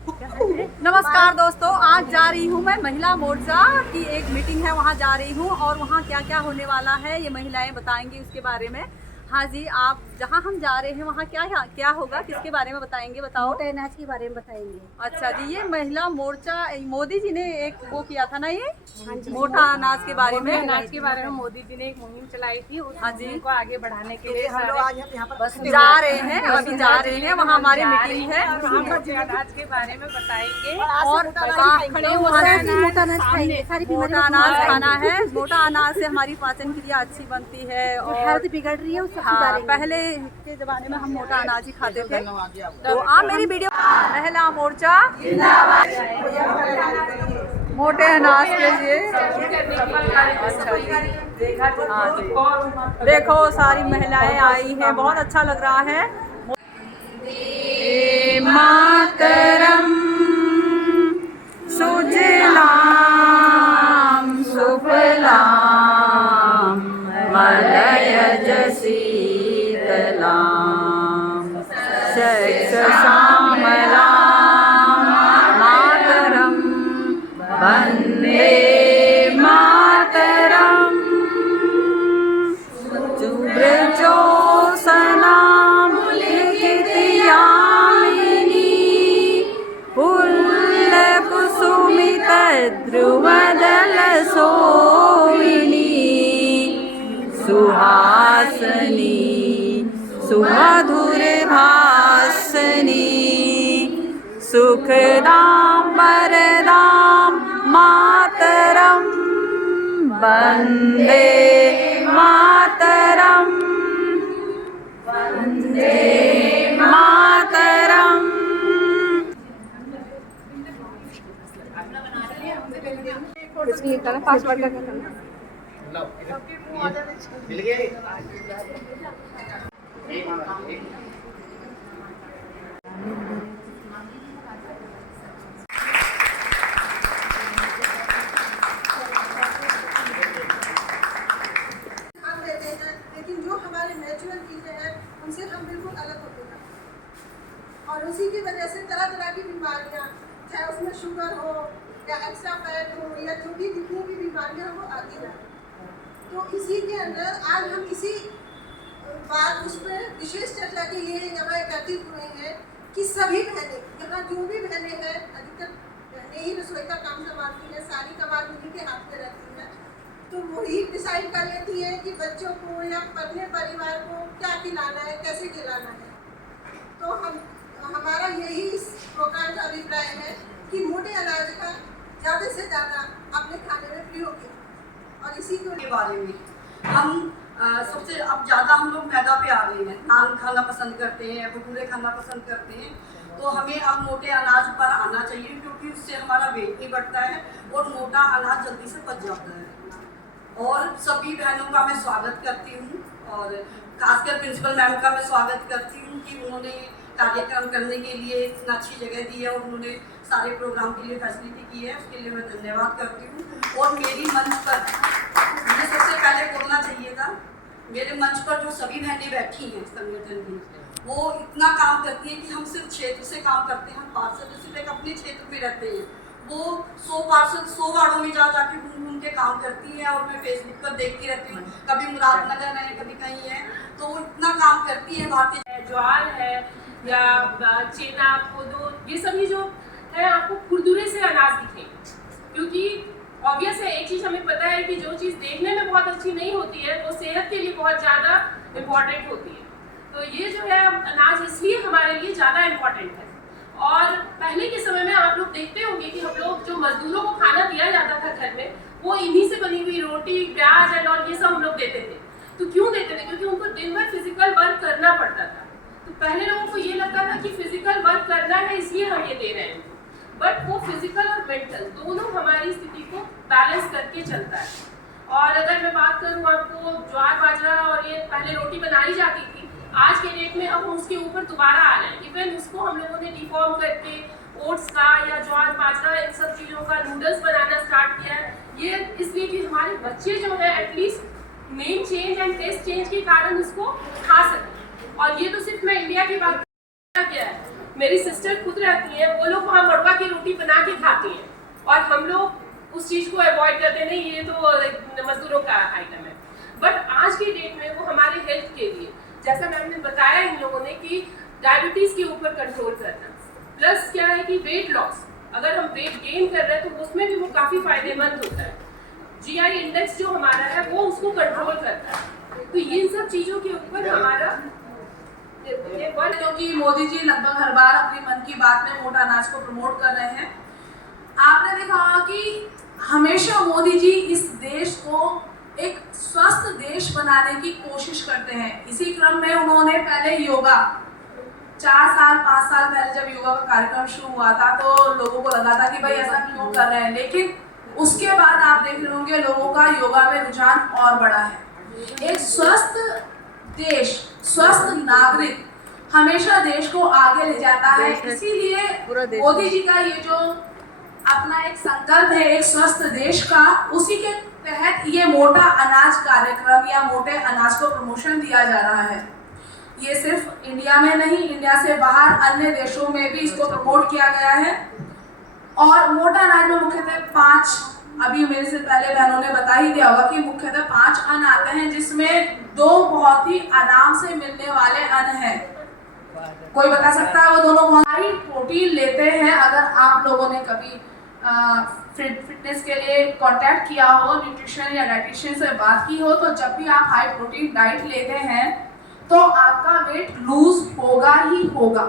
नमस्कार दोस्तों, आज जा रही हूँ मैं महिला मोर्चा की एक मीटिंग है, वहाँ जा रही हूँ और वहाँ क्या क्या होने वाला है ये महिलाएं बताएंगी उसके बारे में। हाँ जी, आप जहाँ हम जा रहे हैं वहाँ क्या होगा, किसके बारे में बताएंगे? बताओ। मोटे अनाज के बारे में बताएंगे। अच्छा जी, ये महिला मोर्चा मोदी जी ने एक वो किया था ना, ये हाँ जी, मोटा अनाज के बारे में। अनाज के बारे में मोदी जी ने एक मुहिम चलाई थी, उस हाँ जी, मुहिम को आगे बढ़ाने के लिए हम लोग आज यहाँ पर जा रहे हैं, अभी जा रहे हैं, वहाँ हमारी मीटिंग है और वहाँ पर अनाज के बारे में बताएंगे और खड़े हो मोटा अनाज खाएंगे, सारी मोटा अनाज खाना है। मोटा अनाज से हमारी पाचन क्रिया अच्छी बनती है और हेल्थ बिगड़ रही है उससे हाँ, सुधारेंगे। पहले के जमाने में हम मोटा अनाज ही खाते थे। तो आप मेरी वीडियो महिला मोर्चा मोटे अनाज के लिए। अच्छा जी, हाँ जी, देखो सारी महिलाएं आई हैं, बहुत अच्छा लग रहा है। मातरम सुजलाम सुफलाम मलयज शीतलाम श्यामलां मातरम वन्दे मातरम शुभ्रजोत्सनां लिखितयामिनी पुल्लकुसुमितद्रुमदलशोभिनी सुहासिनी सुमधुरभाषिणी सुखदां वरदां मातरं वन्दे मातरं वन्दे मातरं। पासवर्ड का मिल गया। लेकिन जो हमारे नेचुरल चीज़ें हैं उनसे हम बिल्कुल अलग होते हैं और उसी की वजह से तरह तरह की बीमारियाँ, चाहे उसमें शुगर हो या एक्स्ट्रा फैट हो या जो भी जितनी भी बीमारियाँ हो आती हैं। तो इसी के अंदर आज हम इसी बात उस पर विशेष चर्चा के लिए यहाँ एकत्रित हुए हैं कि सभी बहनें, यहाँ जो भी बहनें हैं, अधिकतर बहनें ही रसोई का काम संभालती हैं, सारी कमाल उन्हीं के हाथ में रहती है। तो वही डिसाइड कर लेती है कि बच्चों को या अपने परिवार को क्या खिलाना है, कैसे खिलाना है। तो हमारा यही इस प्रोग्राम का अभिप्राय है कि मोटे अनाज का ज़्यादा से ज़्यादा अपने खाने में प्रयोग करें और इसी को के बारे में हम सबसे अब ज़्यादा हम लोग मैदा पे आ रहे हैं, नान खाना पसंद करते हैं, भटूरे खाना पसंद करते हैं। तो हमें अब मोटे अनाज पर आना चाहिए क्योंकि उससे हमारा वेट नहीं बढ़ता है और मोटा अनाज जल्दी से पच जाता है। और सभी बहनों का मैं स्वागत करती हूँ और खासकर प्रिंसिपल मैम का मैं स्वागत करती हूँ कि उन्होंने कार्यक्रम करने के लिए इतना अच्छी जगह दी है और उन्होंने सारे प्रोग्राम के लिए फैसिलिटी की है, उसके लिए मैं धन्यवाद करती हूँ। और मेरी मंच पर मुझे सबसे पहले बोलना चाहिए था, मेरे मंच पर जो सभी बहनें बैठी हैं संगठन की, वो इतना काम करती हैं कि हम सिर्फ क्षेत्र से काम करते हैं, हम पार्षद सिर्फ एक अपने क्षेत्र में रहते हैं, वो 100 पार्षद 100 वार्डों में जाके घूम के काम करती हैं और मैं फेसबुक पर देखती रहती हूँ, कभी मुरादनगर है कभी कहीं है, तो वो इतना काम करती है। भारतीय ज्वार है या चेना कोदो, ये सभी जो है आपको खुरदुरे से अनाज दिखेंगे क्योंकि ऑब्वियस है, एक चीज़ हमें पता है कि जो चीज़ देखने में बहुत अच्छी नहीं होती है वो सेहत के लिए बहुत ज़्यादा इम्पॉर्टेंट होती है। तो ये जो है अनाज इसलिए हमारे लिए ज़्यादा इम्पॉर्टेंट है। और पहले के समय में आप लोग देखते होंगे कि हम लोग जो मजदूरों को खाना दिया जाता था घर में, वो इन्हीं से बनी हुई रोटी, प्याज एंड और ये सब हम लोग देते थे। तो क्यों देते थे? क्योंकि उनको दिन भर फिजिकल वर्क करना पड़ता था। तो पहले लोगों को ये लगता था कि फिजिकल वर्क करना है इसलिए हम ये दे रहे हैं, बट वो फिजिकल और मेंटल दोनों हमारी स्थिति को बैलेंस करके चलता है। और अगर मैं बात करूँ आपको, ज्वार बाजरा और ये पहले रोटी बनाई जाती थी, आज के डेट में अब उसके ऊपर दोबारा आ रहे हैं। इवन उसको हम लोगों ने डिफॉर्म करके ओट्स का या ज्वार बाजरा इन सब चीज़ों का नूडल्स बनाना स्टार्ट किया है। ये इसलिए कि हमारे बच्चे जो है at least name change and taste change के कारण उसको खा सकें। और ये तो सिर्फ मैं इंडिया की बात किया है, मेरी सिस्टर खुद रहती हैं, वो लोग वहाँ मड़वा की रोटी बना के खाती हैं और हम लोग उस चीज़ को अवॉइड करते नहीं, ये तो मजदूरों का आइटम है। बट आज की डेट में वो हमारे हेल्थ के लिए, जैसा मैम ने बताया इन लोगों ने कि डायबिटीज़ के ऊपर कंट्रोल करना, प्लस क्या है कि वेट लॉस, अगर हम वेट गेन कर रहे हैं तो उसमें भी वो काफ़ी फायदेमंद होता है। GI इंडेक्स जो हमारा है वो उसको कंट्रोल करता है। तो इन सब चीज़ों के ऊपर हमारा क्योंकि मोदी जी लगभग हर बार अपनी मन की बात में मोटा अनाज को प्रमोट कर रहे हैं। आपने देखा होगा कि हमेशा मोदी जी इस देश को एक स्वस्थ देश बनाने की कोशिश करते हैं। इसी क्रम में उन्होंने पहले योगा 4 साल 5 साल पहले जब योगा का कार्यक्रम शुरू हुआ था तो लोगों को लगा था कि भाई ऐसा क्यों कर रहे हैं, लेकिन उसके बाद आप देख रहे होंगे लोगों का योगा में रुझान और बढ़ा है। एक स्वस्थ देश, स्वस्थ नागरिक हमेशा देश को आगे ले जाता है। इसीलिए मोदी जी का ये जो अपना एक संकल्प है एक स्वस्थ देश का, उसी के तहत ये मोटा अनाज कार्यक्रम या मोटे अनाज को प्रमोशन दिया जा रहा है। ये सिर्फ इंडिया में नहीं, इंडिया से बाहर अन्य देशों में भी इसको प्रमोट किया गया है। और मोटा अनाज में मुख्यतः 5, अभी मेरे से पहले बहनों ने बता ही दिया होगा कि मुख्यतः 5 अन्न आते हैं, जिसमें 2 बहुत ही आराम से मिलने वाले अन्न हैं। कोई बता सकता है वो दोनों बहुत हाई प्रोटीन लेते हैं। अगर आप लोगों ने कभी फिटनेस के लिए कांटेक्ट किया हो, न्यूट्रिशन या डाइटिशियन से बात की हो, तो जब भी आप हाई प्रोटीन डाइट लेते हैं तो आपका वेट लूज होगा ही होगा।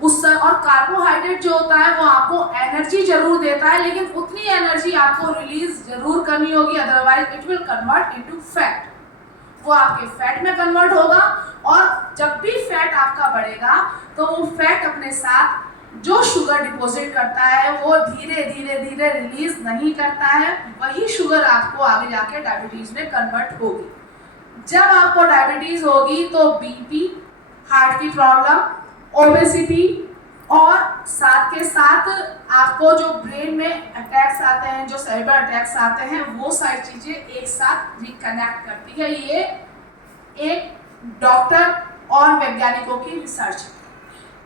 और कार्बोहाइड्रेट जो होता है वो आपको एनर्जी जरूर देता है, लेकिन उतनी एनर्जी आपको रिलीज जरूर करनी होगी, otherwise it will convert into fat. वो आपके फैट में कन्वर्ट होगा और जब भी फैट आपका बढ़ेगा तो वो फैट अपने साथ जो शुगर डिपॉजिट करता है वो धीरे धीरे धीरे रिलीज नहीं करता है, वही शुगर आपको आगे जाके डायबिटीज में कन्वर्ट होगी। जब आपको डायबिटीज होगी तो बीपी, हार्ट की प्रॉब्लम, ओबेसिटी और साथ के साथ आपको जो ब्रेन में अटैक्स आते हैं, जो सेरेब्रल अटैक्स आते हैं, वो सारी चीजें एक साथ रिकनेक्ट करती है। ये एक डॉक्टर और वैज्ञानिकों की रिसर्च है।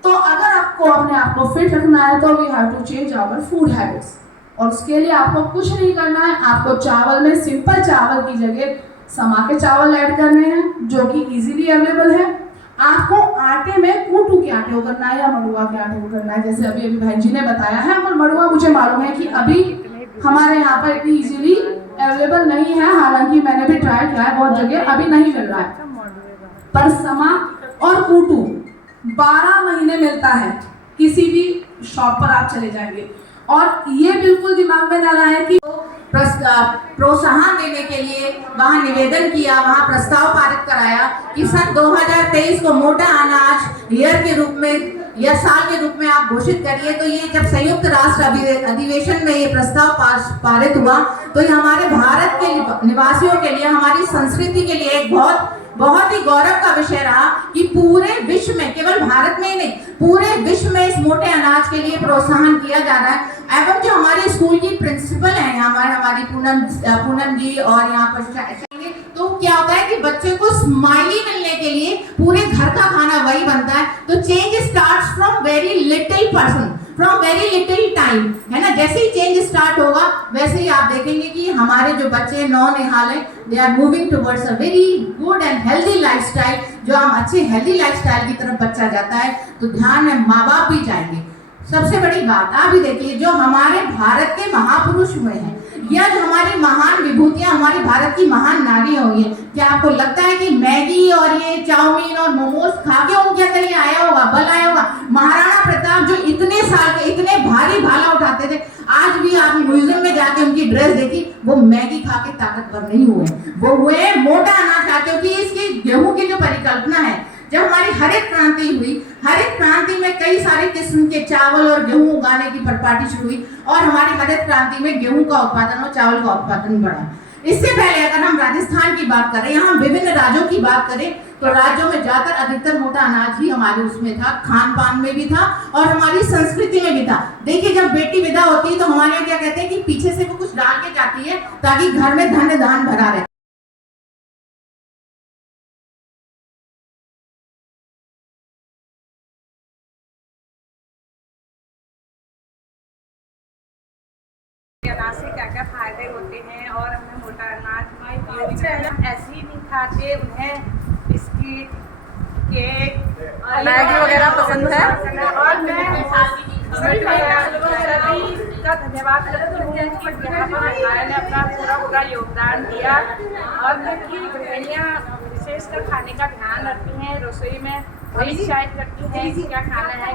तो अगर आपको अपने आप को फिट रखना है तो we have to change our food habits, और उसके लिए आपको कुछ नहीं करना है। आपको चावल में सिंपल चावल की जगह समा के चावल ऐड करने हैं जो कि इजीली अवेलेबल है। आपको आटे में कूटू के आटे को करना है या मड़ुआ के आटे को करना है, जैसे अभी बहन जी ने बताया है। और मड़ुआ मुझे मालूम है कि अभी हमारे यहाँ पर इतनी इजीली अवेलेबल नहीं है, हालांकि मैंने भी ट्राई किया है, बहुत जगह अभी नहीं मिल रहा है। पर समा और कूटू 12 महीने मिलता है, किसी भी शॉप पर आप चले जाएंगे। और ये बिल्कुल दिमाग में डाला है कि प्रोत्साहन देने के लिए वहाँ निवेदन किया, वहाँ प्रस्ताव पारित कराया कि सन 2023 को मोटा अनाज ईयर के रूप में या साल के रूप में आप घोषित करिए। तो ये जब संयुक्त राष्ट्र अधिवेशन में ये प्रस्ताव पारित हुआ तो ये हमारे भारत के निवासियों के लिए, हमारी संस्कृति के लिए एक बहुत ही गौरव का विषय रहा कि पूरे विश्व में, केवल भारत में ही नहीं, पूरे विश्व में इस मोटे अनाज के लिए प्रोत्साहन किया जा रहा है। एवं जो हमारे स्कूल की प्रिंसिपल हैं हमारी पूनम जी, और यहाँ पर तो क्या होता है कि बच्चे को स्माइली मिलने के लिए पूरे घर का खाना वही बनता है। तो change starts from very little person, from very little time, है ना। जैसे ही चेंज स्टार्ट होगा वैसे ही आप देखेंगे कि हमारे जो बच्चे नौनिहाल हैं, they are moving towards a very good and healthy lifestyle. जो हम अच्छे हेल्दी लाइफस्टाइल की तरफ बच्चा जाता है तो ध्यान में माँ बाप भी जाएंगे। सबसे बड़ी बात आप भी देखिए, जो हमारे भारत के महापुरुष हुए हैं या जो हमारी महान विभूतियां हमारे भारत की महान नारियां हुई हैं, क्या आपको लगता है कि मैगी और ये चाउमीन और मोमोज खा के उनके अंदर ये आया होगा, बल आया होगा? महाराणा प्रताप जो इतने साल के इतने भारी भाला उठाते थे, आज भी आप म्यूजियम में जाके उनकी ड्रेस देखी, वो मैगी खा के ताकतवर नहीं हुए, वो हुए मोटा अनाज खा, क्योंकि इसकी गेहूं की जो परिकल्पना है, जब हमारी हरित क्रांति हुई, हरित क्रांति में कई सारे किस्म के चावल और गेहूं उगाने की परिपाटी शुरू हुई और हमारी हरित क्रांति में गेहूं का उत्पादन और चावल का उत्पादन बढ़ा। इससे पहले अगर हम राजस्थान की बात करें, यहाँ विभिन्न राज्यों की बात करें, तो राज्यों में ज्यादातर अधिकतर मोटा अनाज ही हमारे उसमें था, खान पान में भी था और हमारी संस्कृति में भी था। देखिए, जब बेटी विदा होती है तो हमारे यहाँ क्या कहते हैं कि पीछे से वो कुछ डाल के जाती है ताकि घर में धन धान भरा रहे। अनाज से क्या क्या फायदे होते हैं और हमें मोटा अनाज ऐसे ही नहीं खाते, उन्हें बिस्किट, केक, मैगी वगैरह पसंद है। और मैं सभी का धन्यवाद करती हूँ कि यहाँ पर महिलाएं ने अपना पूरा योगदान दिया और कि गृहिणियाँ विशेषकर खाने का ध्यान रखती हैं, रसोई में वही डिसाइड करती हैं कि क्या खाना है।